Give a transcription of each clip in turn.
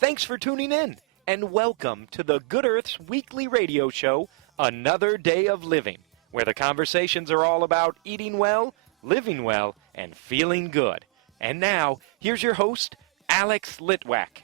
Thanks for tuning in, and welcome to the Good Earth's weekly radio show, Another Day of Living, where the conversations are all about eating well, living well, and feeling good. And now, here's your host, Alex Litwack.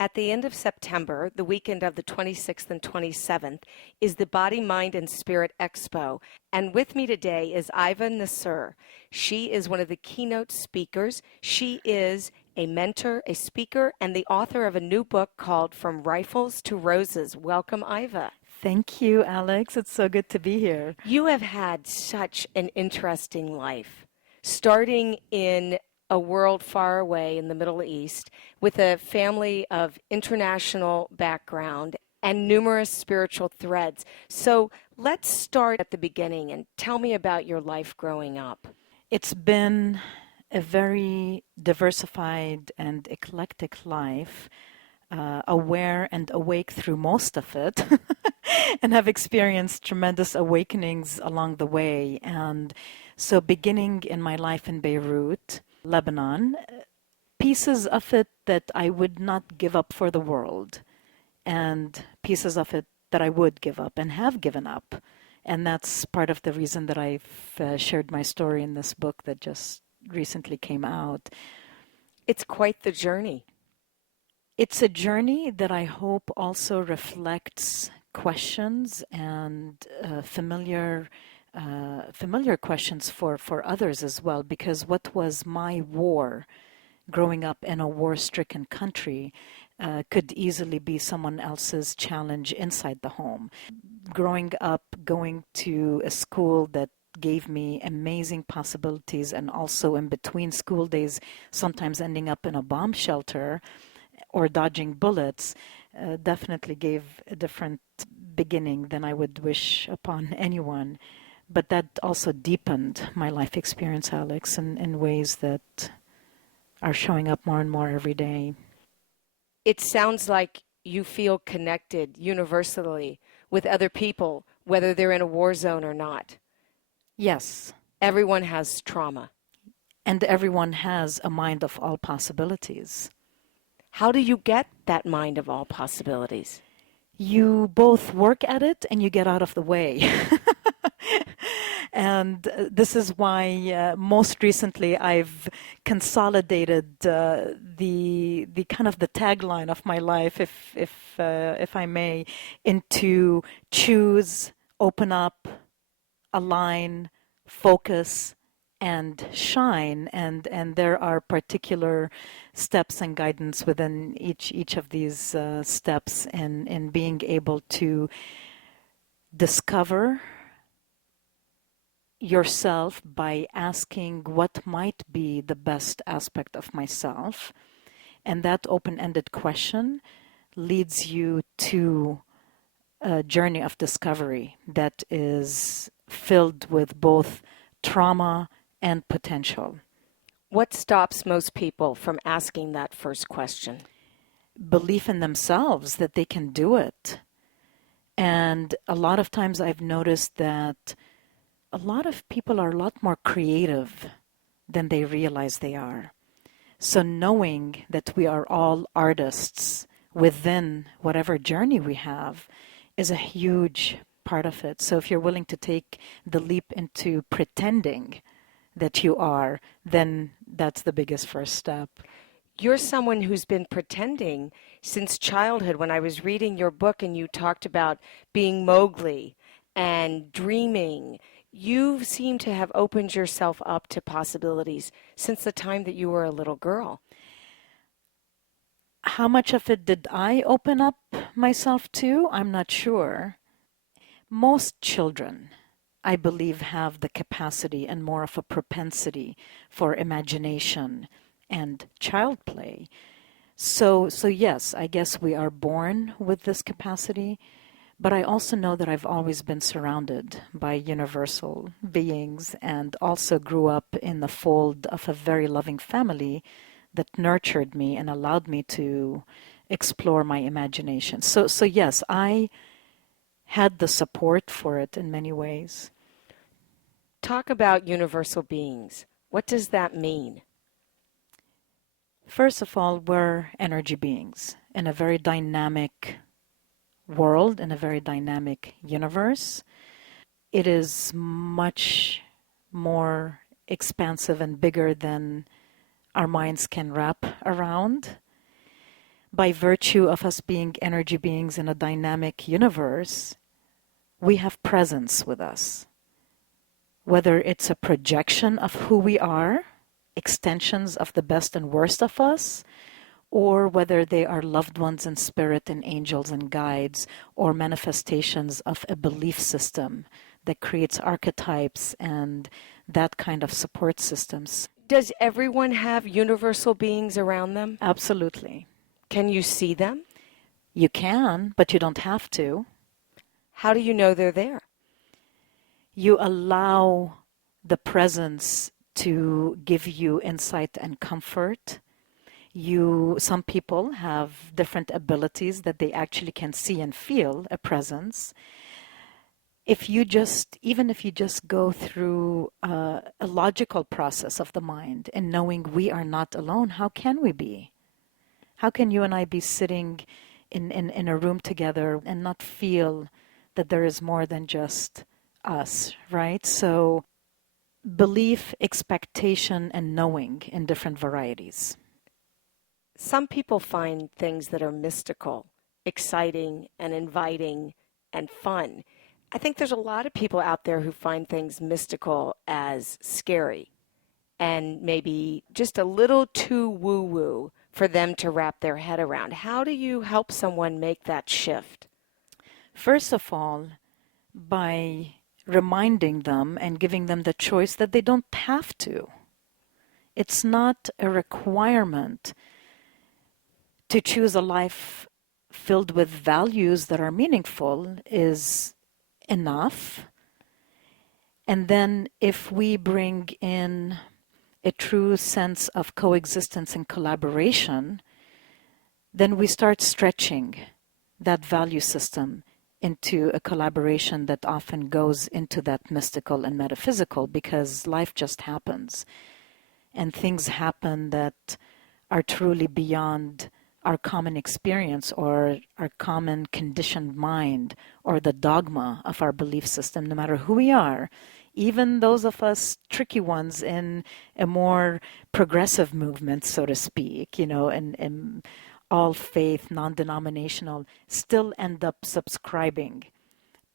At the end of September, the weekend of the 26th and 27th, is the Body, Mind, and Spirit Expo. And with me today is Nsar. She is one of the keynote speakers. She is a mentor, a speaker, and the author of a new book called From Rifles to Roses. Welcome, Iva. Thank you, Alex. It's so good to be here. You have had such an interesting life, starting in a world far away in the Middle East with a family of international background and numerous spiritual threads. So let's start at the beginning and tell me about your life growing up. It's been a very diversified and eclectic life, aware and awake through most of it, and have experienced tremendous awakenings along the way. And so beginning in my life in Beirut, Lebanon, pieces of it that I would not give up for the world, and pieces of it that I would give up and have given up. And that's part of the reason that I've shared my story in this book that just recently came out. It's quite the journey. It's a journey that I hope also reflects questions and familiar questions for others as well, because what was my war growing up in a war-stricken country could easily be someone else's challenge inside the home. Growing up, going to a school that gave me amazing possibilities, and also in between school days, sometimes ending up in a bomb shelter or dodging bullets, definitely gave a different beginning than I would wish upon anyone. But that also deepened my life experience, Alex, in ways that are showing up more and more every day. It sounds like you feel connected universally with other people, whether they're in a war zone or not. Yes. Everyone has trauma. And everyone has a mind of all possibilities. How do you get that mind of all possibilities? You both work at it and you get out of the way. And this is why most recently I've consolidated the kind of the tagline of my life, if I may, into choose, open up, align, focus, and shine. And there are particular steps and guidance within each of these steps in being able to discover yourself by asking what might be the best aspect of myself. And that open-ended question leads you to a journey of discovery that is filled with both trauma and potential. What stops most people from asking that first question? Belief in themselves that they can do it. And a lot of times I've noticed that a lot of people are a lot more creative than they realize they are. So knowing that we are all artists within whatever journey we have is a huge part of it. So if you're willing to take the leap into pretending that you are, then that's the biggest first step. You're someone who's been pretending since childhood. When I was reading your book and you talked about being Mowgli and dreaming, you seem to have opened yourself up to possibilities since the time that you were a little girl. How much of it did I open up myself to? I'm not sure. Most children, I believe, have the capacity and more of a propensity for imagination and child play. So yes, I guess we are born with this capacity, but I also know that I've always been surrounded by universal beings and also grew up in the fold of a very loving family that nurtured me and allowed me to explore my imagination. So yes, I had the support for it in many ways. Talk about universal beings. What does that mean? First of all, we're energy beings in a very dynamic world, in a very dynamic universe. It is much more expansive and bigger than our minds can wrap around. By virtue of us being energy beings in a dynamic universe, we have presence with us. Whether it's a projection of who we are, extensions of the best and worst of us, or whether they are loved ones in spirit and angels and guides, or manifestations of a belief system that creates archetypes and that kind of support systems. Does everyone have universal beings around them? Absolutely. Can you see them? You can, but you don't have to. How do you know they're there? You allow the presence to give you insight and comfort. Some people have different abilities that they actually can see and feel a presence. Even if you just go through a logical process of the mind and knowing we are not alone, how can we be? How can you and I be sitting in a room together and not feel that there is more than just us, right? So belief, expectation, and knowing in different varieties. Some people find things that are mystical, exciting, and inviting, and fun. I think there's a lot of people out there who find things mystical as scary and maybe just a little too woo-woo for them to wrap their head around. How do you help someone make that shift? First of all, by reminding them and giving them the choice that they don't have to. It's not a requirement to choose a life filled with values that are meaningful is enough. And then if we bring in a true sense of coexistence and collaboration, then we start stretching that value system into a collaboration that often goes into that mystical and metaphysical, because life just happens. And things happen that are truly beyond our common experience or our common conditioned mind or the dogma of our belief system, no matter who we are. Even those of us tricky ones in a more progressive movement, so to speak, and all faith, non-denominational, still end up subscribing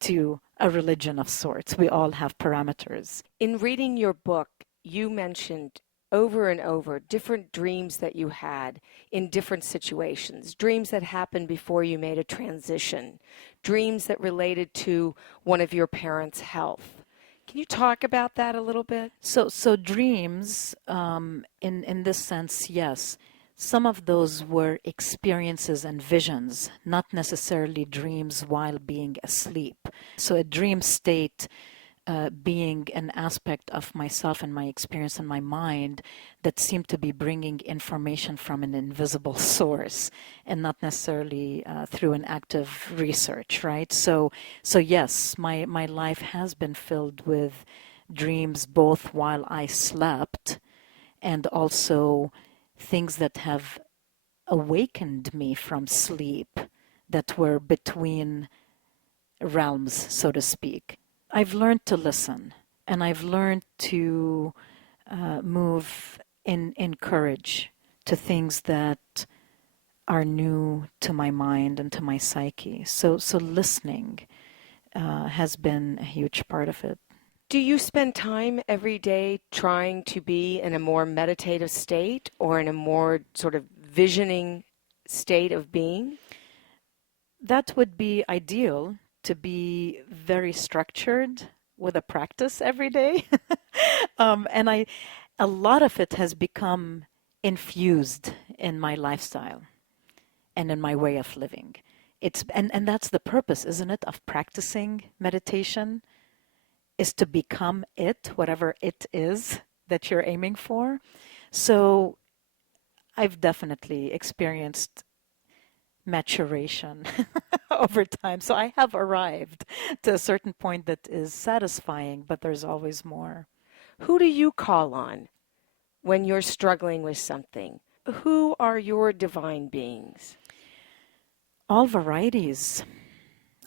to a religion of sorts. We all have parameters. In reading your book, you mentioned over and over different dreams that you had in different situations, dreams that happened before you made a transition, dreams that related to one of your parents' health. Can you talk about that a little bit? So dreams, in this sense, yes. Some of those were experiences and visions, not necessarily dreams while being asleep. So a dream state being an aspect of myself and my experience and my mind that seemed to be bringing information from an invisible source and not necessarily through an active research, right? So yes, my life has been filled with dreams both while I slept and also things that have awakened me from sleep that were between realms, so to speak. I've learned to listen, and I've learned to move in courage to things that are new to my mind and to my psyche. So listening has been a huge part of it. Do you spend time every day trying to be in a more meditative state or in a more sort of visioning state of being? That would be ideal, to be very structured with a practice every day. And a lot of it has become infused in my lifestyle and in my way of living. And that's the purpose, isn't it, of practicing meditation, is to become it, whatever it is that you're aiming for. So I've definitely experienced maturation over time. So I have arrived to a certain point that is satisfying, but there's always more. Who do you call on when you're struggling with something? Who are your divine beings? All varieties.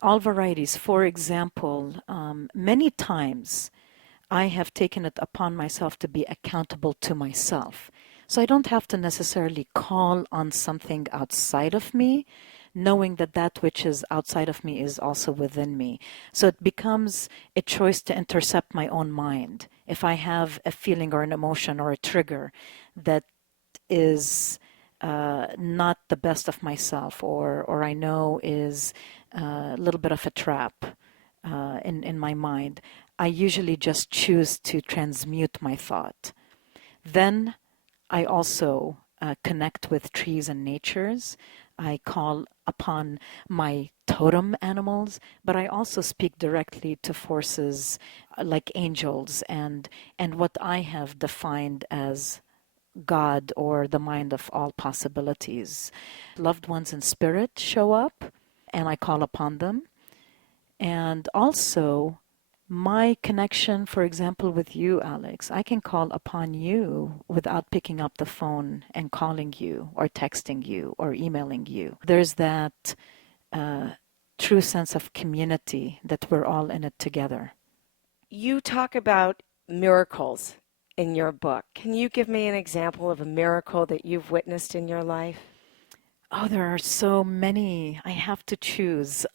All varieties. For example, many times I have taken it upon myself to be accountable to myself. So I don't have to necessarily call on something outside of me, knowing that that which is outside of me is also within me. So it becomes a choice to intercept my own mind. If I have a feeling or an emotion or a trigger that is not the best of myself, or I know is a little bit of a trap in my mind, I usually just choose to transmute my thought. Then I also connect with trees and natures. I call upon my totem animals, but I also speak directly to forces like angels and what I have defined as God or the mind of all possibilities. Loved ones in spirit show up and I call upon them. And also, my connection, for example, with you, Alex, I can call upon you without picking up the phone and calling you or texting you or emailing you. There's that true sense of community that we're all in it together. You talk about miracles in your book. Can you give me an example of a miracle that you've witnessed in your life? Oh, there are so many. I have to choose.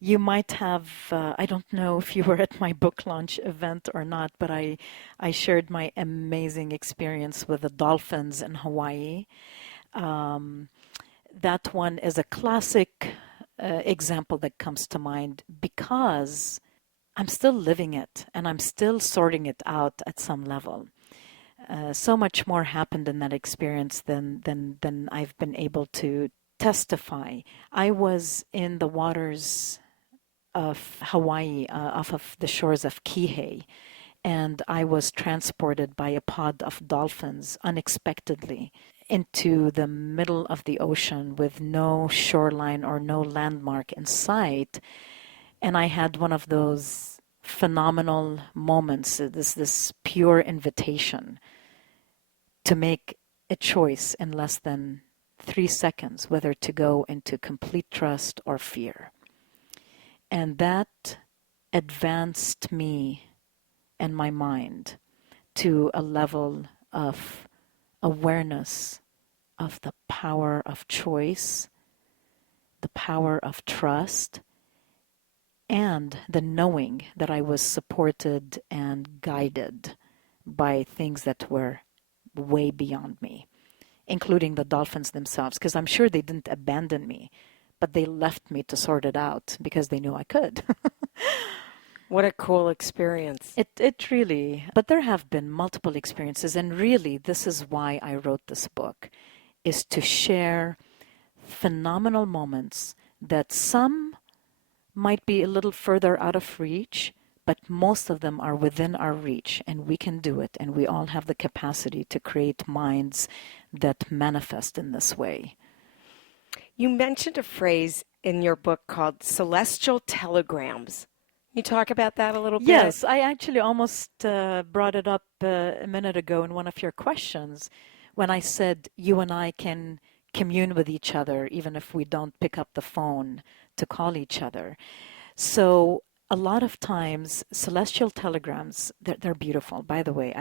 You might have, I don't know if you were at my book launch event or not, but I shared my amazing experience with the dolphins in Hawaii. That one is a classic example that comes to mind because I'm still living it and I'm still sorting it out at some level. So much more happened in that experience than I've been able to testify. I was in the waters of Hawaii, off of the shores of Kihei, and I was transported by a pod of dolphins unexpectedly into the middle of the ocean with no shoreline or no landmark in sight. And I had one of those phenomenal moments, this pure invitation to make a choice in less than 3 seconds, whether to go into complete trust or fear. And that advanced me and my mind to a level of awareness of the power of choice, the power of trust, and the knowing that I was supported and guided by things that were way beyond me, including the dolphins themselves, because I'm sure they didn't abandon me, but they left me to sort it out because they knew I could. What a cool experience. It really, but there have been multiple experiences, and really this is why I wrote this book, is to share phenomenal moments that some might be a little further out of reach, but most of them are within our reach, and we can do it, and we all have the capacity to create minds that manifest in this way. You mentioned a phrase in your book called celestial telegrams. Can you talk about that a little bit? Yes, I actually almost brought it up a minute ago in one of your questions when I said you and I can commune with each other even if we don't pick up the phone to call each other. So a lot of times celestial telegrams, they're beautiful, by the way.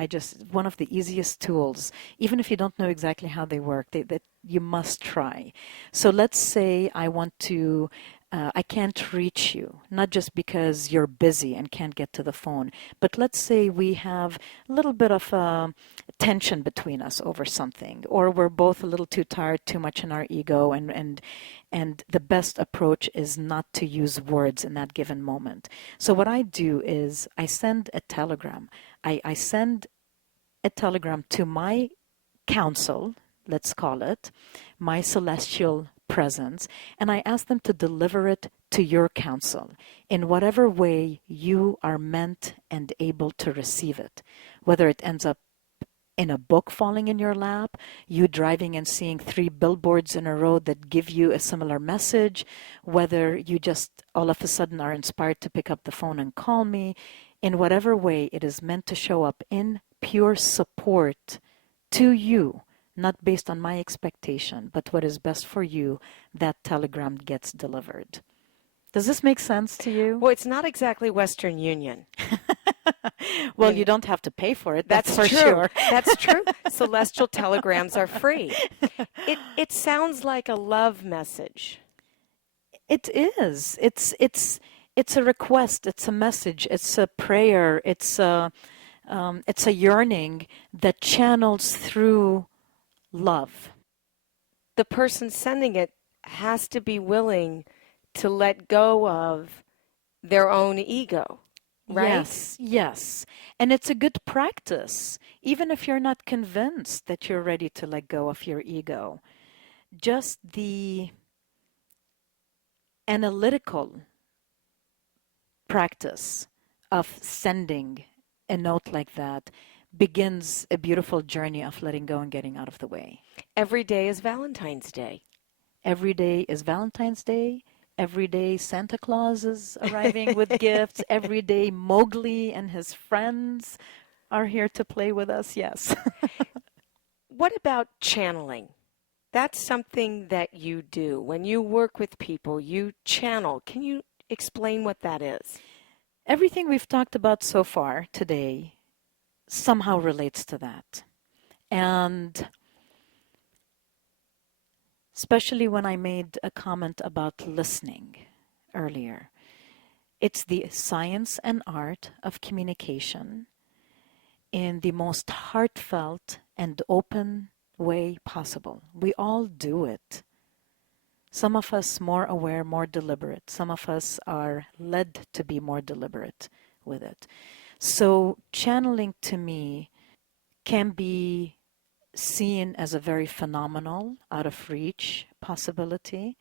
One of the easiest tools, even if you don't know exactly how they work, that you must try. So let's say I can't reach you, not just because you're busy and can't get to the phone, but let's say we have a little bit of tension between us over something, or we're both a little too tired, too much in our ego, and the best approach is not to use words in that given moment. So what I do is I send a telegram. I send a telegram to my council, let's call it, my celestial presence, and I ask them to deliver it to your council in whatever way you are meant and able to receive it, whether it ends up in a book falling in your lap, you driving and seeing 3 billboards in a row that give you a similar message, whether you just all of a sudden are inspired to pick up the phone and call me, in whatever way it is meant to show up in pure support to you, not based on my expectation, but what is best for you, that telegram gets delivered. Does this make sense to you? Well, it's not exactly Western Union. Well, you don't have to pay for it. That's for true. sure. That's true. Celestial telegrams are free. It sounds like a love message. It is. It's a request. It's a message. It's a prayer. It's a yearning that channels through love. The person sending it has to be willing to let go of their own ego, right? Yes, yes. And it's a good practice, even if you're not convinced that you're ready to let go of your ego. Just the analytical practice of sending a note like that begins a beautiful journey of letting go and getting out of the way. Every day is Valentine's Day. Every day is Valentine's Day. Every day Santa Claus is arriving with gifts. Every day Mowgli and his friends are here to play with us. Yes. What about channeling? That's something that you do. When you work with people, you channel. Can you explain what that is? Everything we've talked about so far today somehow relates to that. And especially when I made a comment about listening earlier. It's the science and art of communication in the most heartfelt and open way possible. We all do it. Some of us more aware, more deliberate. Some of us are led to be more deliberate with it. So channeling to me can be seen as a very phenomenal, out of reach possibility,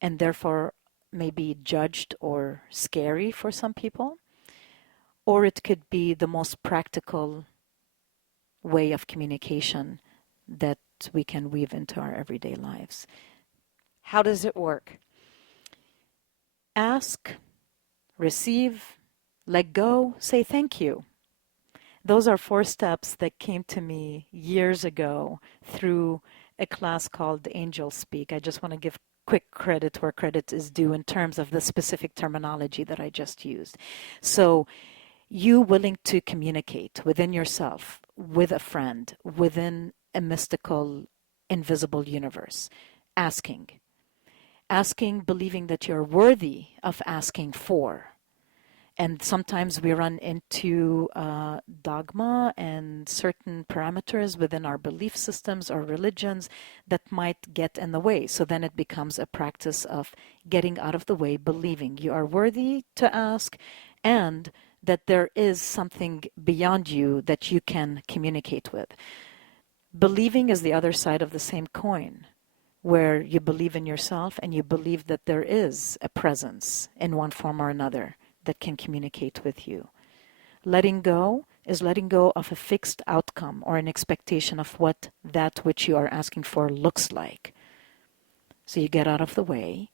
and therefore may be judged or scary for some people. Or it could be the most practical way of communication that we can weave into our everyday lives. How does it work? Ask, receive, let go, say thank you. Those are 4 steps that came to me years ago through a class called Angel Speak. I just want to give quick credit where credit is due in terms of the specific terminology that I just used. So you willing to communicate within yourself, with a friend, within a mystical, invisible universe, asking, believing that you're worthy of asking for. And sometimes we run into dogma and certain parameters within our belief systems or religions that might get in the way. So then it becomes a practice of getting out of the way, believing you are worthy to ask, and that there is something beyond you that you can communicate with. Believing is the other side of the same coin, where you believe in yourself and you believe that there is a presence in one form or another that can communicate with you. Letting go is letting go of a fixed outcome or an expectation of what that which you are asking for looks like. So you get out of the way,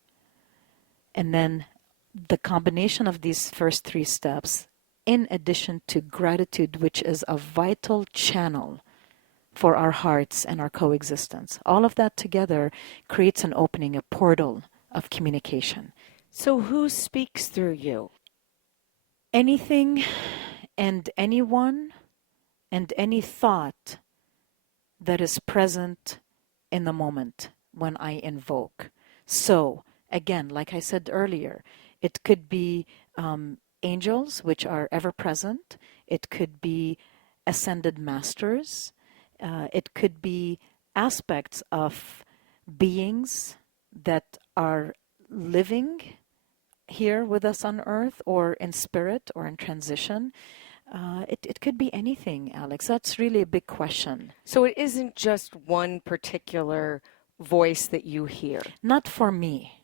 and then the combination of these first 3 steps, in addition to gratitude, which is a vital channel for our hearts and our coexistence, all of that together creates an opening, a portal of communication. So who speaks through you? Anything and anyone and any thought that is present in the moment when I invoke. So, again, like I said earlier, it could be angels, which are ever present. It could be ascended masters. It could be aspects of beings that are living here with us on earth, or in spirit, or in transition. It could be anything, Alex. That's really a big question. So it isn't just one particular voice that you hear. Not for me.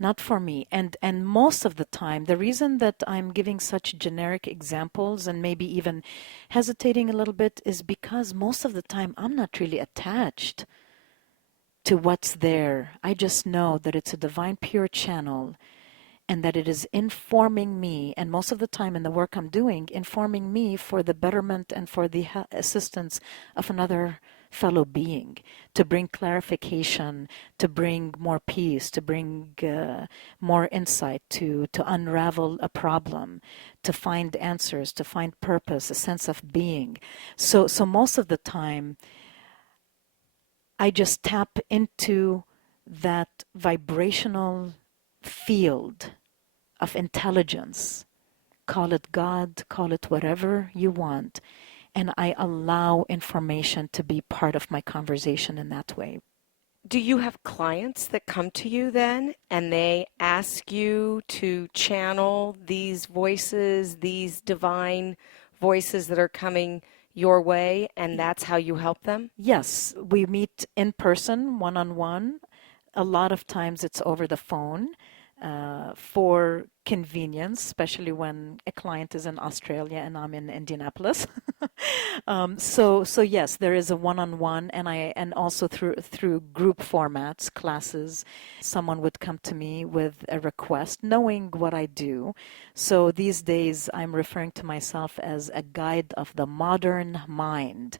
not for me. And most of the time, the reason that I'm giving such generic examples and maybe even hesitating a little bit is because most of the time I'm not really attached to what's there. I just know that it's a divine pure channel and that it is informing me, and most of the time in the work I'm doing, informing me for the betterment and for the assistance of another fellow being, to bring clarification, to bring more peace, to bring more insight, to unravel a problem, to find answers, to find purpose, a sense of being. So most of the time, I just tap into that vibrational field of intelligence. Call it God, call it whatever you want. And I allow information to be part of my conversation in that way. Do you have clients that come to you then and they ask you to channel these voices, these divine voices that are coming your way, and that's how you help them? Yes, we meet in person, one-on-one. A lot of times it's over the phone for convenience, especially when a client is in Australia and I'm in Indianapolis. So yes, there is a one-on-one, and also through group formats, classes. Someone would come to me with a request, knowing what I do. So these days, I'm referring to myself as a guide of the modern mind,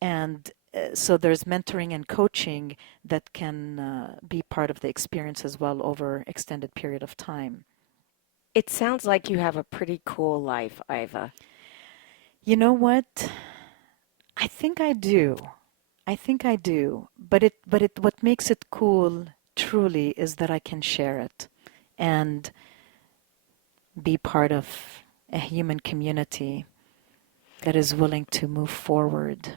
and so there's mentoring and coaching that can be part of the experience as well over extended period of time. It sounds like you have a pretty cool life, Iva. You know what? I think I do. But what makes it cool truly is that I can share it and be part of a human community that is willing to move forward.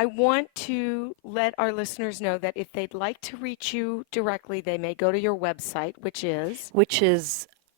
I want to let our listeners know that if they'd like to reach you directly, they may go to your website, which is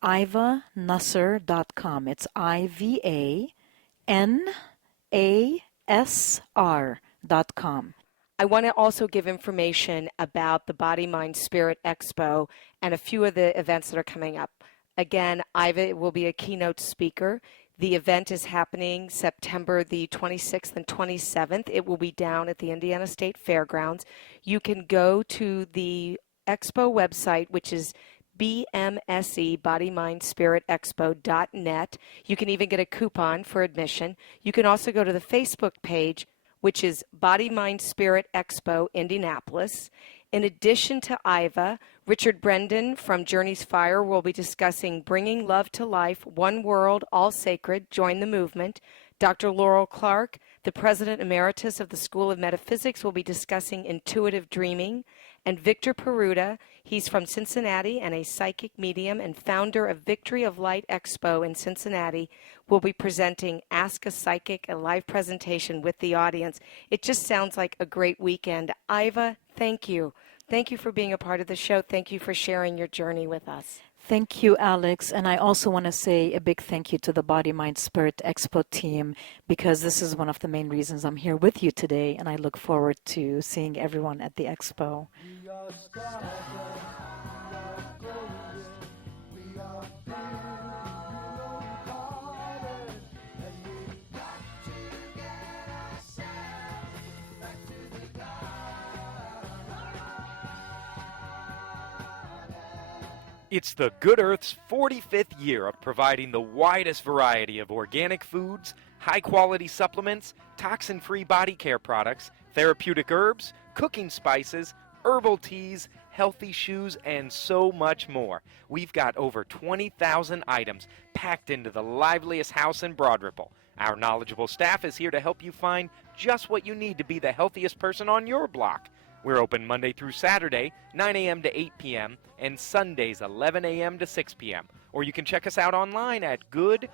ivanassar.com. It's IVANASR.com. I want to also give information about the Body, Mind, Spirit Expo and a few of the events that are coming up. Again, Iva will be a keynote speaker. The event is happening September the 26th and 27th. It will be down at the Indiana State Fairgrounds. You can go to the Expo website, which is BMSE, Body, Mind, Spirit Expo.net. You can even get a coupon for admission. You can also go to the Facebook page, which is Body, Mind, Spirit Expo Indianapolis. In addition to Iva, Richard Brendan from Journey's Fire will be discussing Bringing Love to Life, One World, All Sacred, Join the Movement. Dr. Laurel Clark, the President Emeritus of the School of Metaphysics, will be discussing intuitive dreaming. And Victor Peruta, he's from Cincinnati and a psychic medium and founder of Victory of Light Expo in Cincinnati, will be presenting Ask a Psychic, a live presentation with the audience. It just sounds like a great weekend. Iva, thank you. Thank you for being a part of the show. Thank you for sharing your journey with us. Thank you, Alex. And I also want to say a big thank you to the Body, Mind, Spirit Expo team, because this is one of the main reasons I'm here with you today. And I look forward to seeing everyone at the Expo. It's the Good Earth's 45th year of providing the widest variety of organic foods, high-quality supplements, toxin-free body care products, therapeutic herbs, cooking spices, herbal teas, healthy shoes, and so much more. We've got over 20,000 items packed into the liveliest house in Broad Ripple. Our knowledgeable staff is here to help you find just what you need to be the healthiest person on your block. We're open Monday through Saturday, 9 a.m. to 8 p.m., and Sundays, 11 a.m. to 6 p.m. Or you can check us out online at good-earth.com.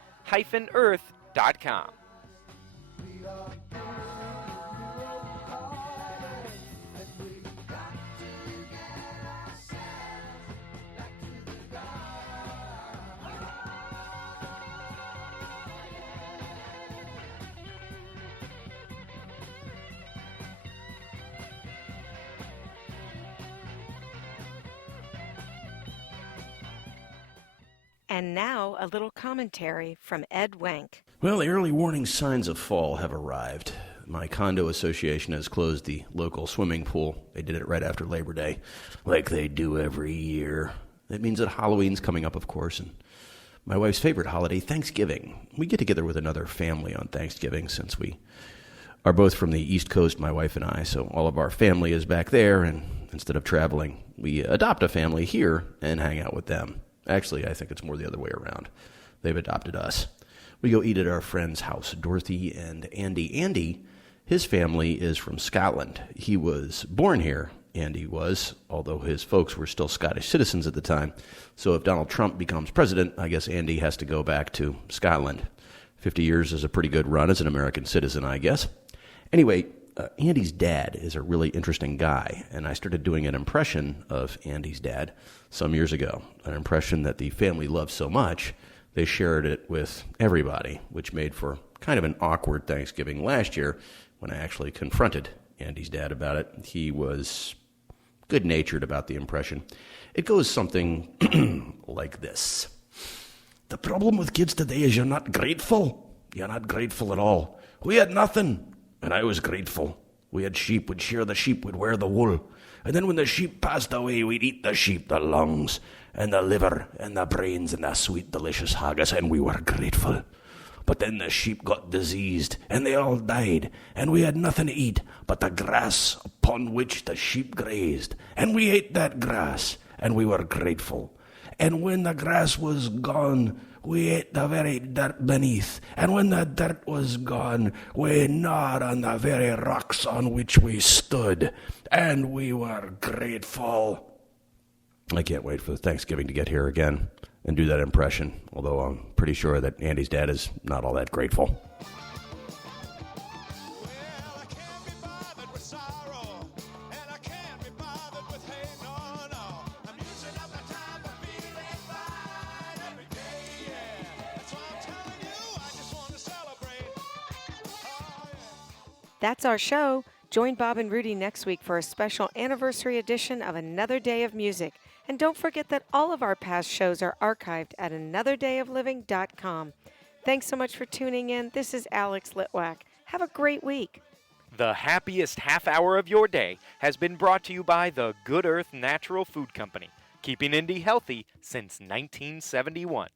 And now a little commentary from Ed Wank. Well, the early warning signs of fall have arrived. My condo association has closed the local swimming pool. They did it right after Labor Day, like they do every year. That means that Halloween's coming up, of course, and my wife's favorite holiday, Thanksgiving. We get together with another family on Thanksgiving since we are both from the East Coast, my wife and I, so all of our family is back there, and instead of traveling, we adopt a family here and hang out with them. Actually, I think it's more the other way around. They've adopted us. We go eat at our friend's house, Dorothy and Andy. Andy, his family is from Scotland. He was born here, Andy was, although his folks were still Scottish citizens at the time. So if Donald Trump becomes president, I guess Andy has to go back to Scotland. 50 years is a pretty good run as an American citizen, I guess. Anyway, Andy's dad is a really interesting guy, and I started doing an impression of Andy's dad some years ago, an impression that the family loved so much, they shared it with everybody, which made for kind of an awkward Thanksgiving last year when I actually confronted Andy's dad about it. He was good-natured about the impression. It goes something like this. The problem with kids today is you're not grateful. You're not grateful at all. We had nothing, and I was grateful. We had sheep, we'd shear the sheep, we'd wear the wool. And then when the sheep passed away, we'd eat the sheep, the lungs, and the liver, and the brains, and the sweet, delicious haggis, and we were grateful. But then the sheep got diseased, and they all died, and we had nothing to eat but the grass upon which the sheep grazed. And we ate that grass, and we were grateful. And when the grass was gone, we ate the very dirt beneath. And when the dirt was gone, we gnawed on the very rocks on which we stood. And we were grateful. I can't wait for Thanksgiving to get here again and do that impression, although I'm pretty sure that Andy's dad is not all that grateful. That's our show. Join Bob and Rudy next week for a special anniversary edition of Another Day of Music. And don't forget that all of our past shows are archived at anotherdayofliving.com. Thanks so much for tuning in. This is Alex Litwack. Have a great week. The happiest half hour of your day has been brought to you by the Good Earth Natural Food Company, keeping Indy healthy since 1971.